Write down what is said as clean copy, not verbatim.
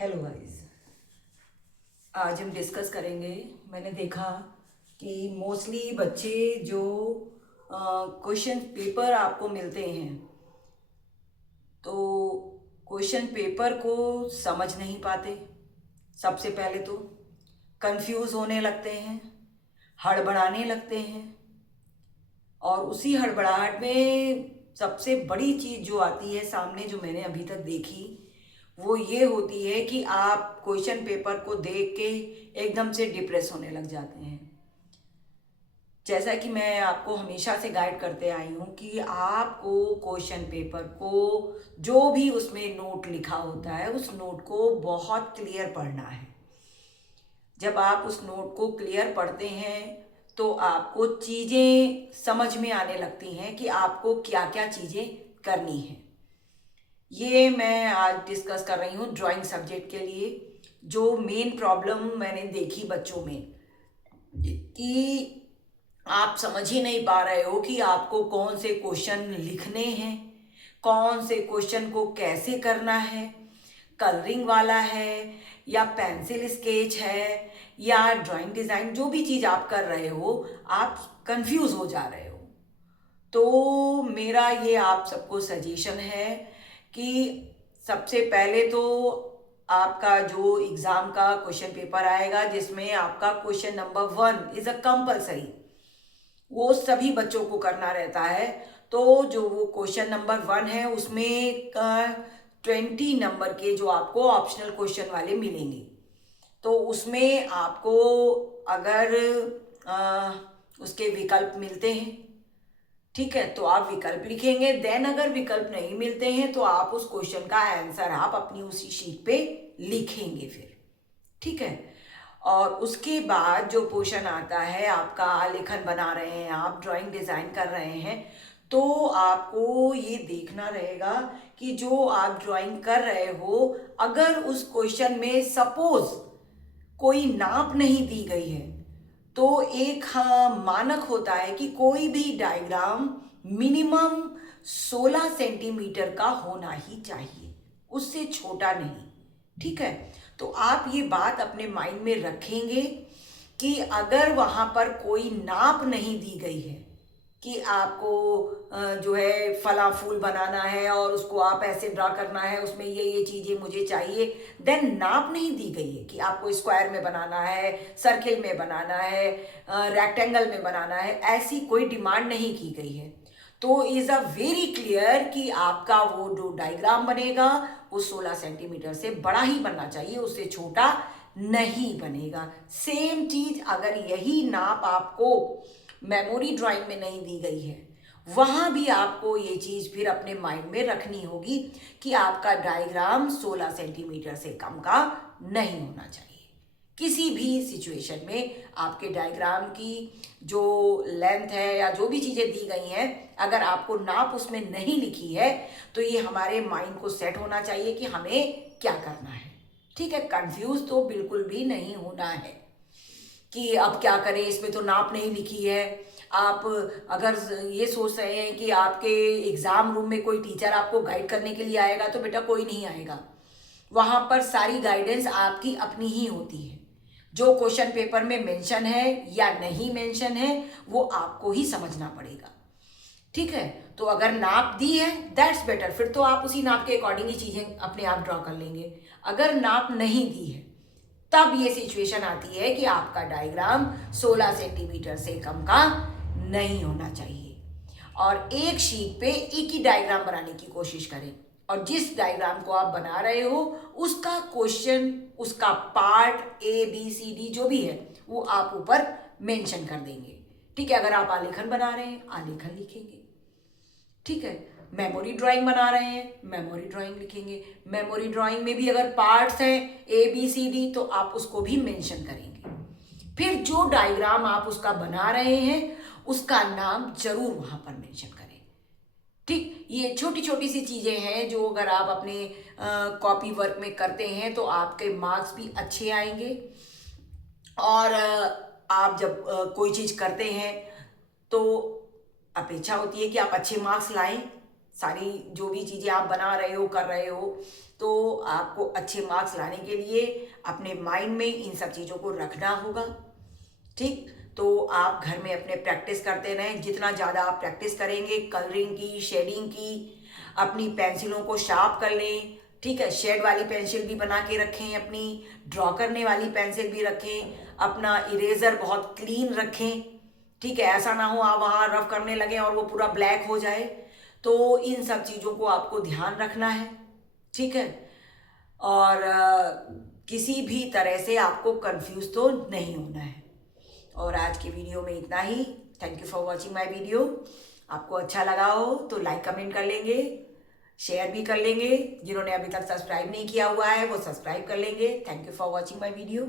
Hello guys. आज हम discuss करेंगे। मैंने देखा कि मोस्टली बच्चे जो क्वेश्चन पेपर आपको मिलते हैं तो क्वेश्चन पेपर को समझ नहीं पाते। सबसे पहले तो कंफ्यूज होने लगते हैं, हड़बड़ाने लगते हैं, और उसी हड़बड़ाहट में सबसे बड़ी चीज़ जो आती है सामने, जो मैंने अभी तक देखी, वो ये होती है कि आप क्वेश्चन पेपर को देख के एकदम से डिप्रेस होने लग जाते हैं। जैसा कि मैं आपको हमेशा से गाइड करते आई हूँ कि आपको क्वेश्चन पेपर को, जो भी उसमें नोट लिखा होता है, उस नोट को बहुत क्लियर पढ़ना है। जब आप उस नोट को क्लियर पढ़ते हैं तो आपको चीज़ें समझ में आने लगती हैं कि आपको क्या क्या चीज़ें करनी है। ये मैं आज डिस्कस कर रही हूँ ड्राइंग सब्जेक्ट के लिए। जो मेन प्रॉब्लम मैंने देखी बच्चों में कि आप समझ ही नहीं पा रहे हो कि आपको कौन से क्वेश्चन लिखने हैं, कौन से क्वेश्चन को कैसे करना है, कलरिंग वाला है या पेंसिल स्केच है या ड्राइंग डिज़ाइन, जो भी चीज़ आप कर रहे हो आप कंफ्यूज हो जा रहे हो। तो मेरा ये आप सबको सजेशन है कि सबसे पहले तो आपका जो एग्ज़ाम का क्वेश्चन पेपर आएगा, जिसमें आपका question number 1 is a compulsory, वो सभी बच्चों को करना रहता है। तो जो वो क्वेश्चन नंबर 1 है उसमें 20 नंबर के जो आपको ऑप्शनल क्वेश्चन वाले मिलेंगे। तो उसमें आपको अगर उसके विकल्प मिलते हैं, ठीक है, तो आप विकल्प लिखेंगे। देन अगर विकल्प नहीं मिलते हैं तो आप उस क्वेश्चन का आंसर आप अपनी उसी शीट पे लिखेंगे फिर, ठीक है। और उसके बाद जो पोर्शन आता है, आपका आलेखन बना रहे हैं, आप ड्राइंग डिज़ाइन कर रहे हैं, तो आपको ये देखना रहेगा कि जो आप ड्राइंग कर रहे हो, अगर उस क्वेश्चन में सपोज कोई नाप नहीं दी गई है, तो एक मानक होता है कि कोई भी डायग्राम मिनिमम 16 सेंटीमीटर का होना ही चाहिए, उससे छोटा नहीं, ठीक है। तो आप ये बात अपने माइंड में रखेंगे कि अगर वहाँ पर कोई नाप नहीं दी गई है कि आपको जो है फला फूल बनाना है और उसको आप ऐसे ड्रा करना है, उसमें ये चीज़ें मुझे चाहिए, देन नाप नहीं दी गई है कि आपको स्क्वायर में बनाना है, सर्किल में बनाना है, रेक्टेंगल में बनाना है, ऐसी कोई डिमांड नहीं की गई है, तो इज़ अ वेरी क्लियर कि आपका वो जो डायग्राम बनेगा वो 16 सेंटीमीटर से बड़ा ही बनना चाहिए, उससे छोटा नहीं बनेगा। सेम चीज़ अगर यही नाप आपको मेमोरी ड्राइंग में नहीं दी गई है, वहाँ भी आपको ये चीज़ फिर अपने माइंड में रखनी होगी कि आपका डायग्राम 16 सेंटीमीटर से कम का नहीं होना चाहिए। किसी भी सिचुएशन में आपके डायग्राम की जो लेंथ है या जो भी चीज़ें दी गई हैं, अगर आपको नाप उसमें नहीं लिखी है, तो ये हमारे माइंड को सेट होना चाहिए कि हमें क्या करना है, ठीक है। कंफ्यूज तो बिल्कुल भी नहीं होना है कि अब क्या करें, इसमें तो नाप नहीं लिखी है। आप अगर ये सोच रहे हैं कि आपके एग्ज़ाम रूम में कोई टीचर आपको गाइड करने के लिए आएगा, तो बेटा कोई नहीं आएगा। वहाँ पर सारी गाइडेंस आपकी अपनी ही होती है। जो क्वेश्चन पेपर में मेंशन है या नहीं मेंशन है, वो आपको ही समझना पड़ेगा, ठीक है। तो अगर नाप दी है दैट्स बेटर, फिर तो आप उसी नाप के अकॉर्डिंग ही चीज़ें अपने आप ड्रॉ कर लेंगे। अगर नाप नहीं दी है, तब ये सिचुएशन आती है कि आपका डायग्राम 16 सेंटीमीटर से कम का नहीं होना चाहिए। और एक शीट पे एक ही डायग्राम बनाने की कोशिश करें, और जिस डायग्राम को आप बना रहे हो उसका क्वेश्चन, उसका पार्ट ABCD जो भी है, वो आप ऊपर मेंशन कर देंगे, ठीक है। अगर आप आलेखन बना रहे हैं, आलेखन लिखेंगे, ठीक है। मेमोरी ड्राइंग बना रहे हैं, मेमोरी ड्राइंग लिखेंगे। मेमोरी ड्राइंग में भी अगर पार्ट्स हैं ABCD, तो आप उसको भी मेंशन करेंगे। फिर जो डायग्राम आप उसका बना रहे हैं, उसका नाम जरूर वहां पर मेंशन करें, ठीक। ये छोटी छोटी सी चीजें हैं जो अगर आप अपने कॉपी वर्क में करते हैं तो आपके मार्क्स भी अच्छे आएंगे। और आप जब कोई चीज़ करते हैं तो अपेक्षा होती है कि आप अच्छे मार्क्स लाएं। सारी जो भी चीज़ें आप बना रहे हो, कर रहे हो, तो आपको अच्छे मार्क्स लाने के लिए अपने माइंड में इन सब चीज़ों को रखना होगा। ठीक, तो आप घर में अपने प्रैक्टिस करते रहें। जितना ज़्यादा आप प्रैक्टिस करेंगे कलरिंग की, शेडिंग की, अपनी पेंसिलों को शार्प कर लें। ठीक है, शेड वाली पेंसिल भी बना के रखें, अपनी ड्रॉ करने वाली पेंसिल भी रखें, अपना इरेजर बहुत क्लीन रखें। ठीक है, ऐसा ना हो आप वहाँ रफ करने लगें और वो पूरा ब्लैक हो जाए। तो इन सब चीज़ों को आपको ध्यान रखना है। ठीक है, और किसी भी तरह से आपको कंफ्यूज तो नहीं होना है। और आज की वीडियो में इतना ही। Thank you for watching my video. आपको अच्छा लगा हो तो लाइक कमेंट कर लेंगे, शेयर भी कर लेंगे। जिन्होंने अभी तक सब्सक्राइब नहीं किया हुआ है वो सब्सक्राइब कर लेंगे। Thank you for watching my video.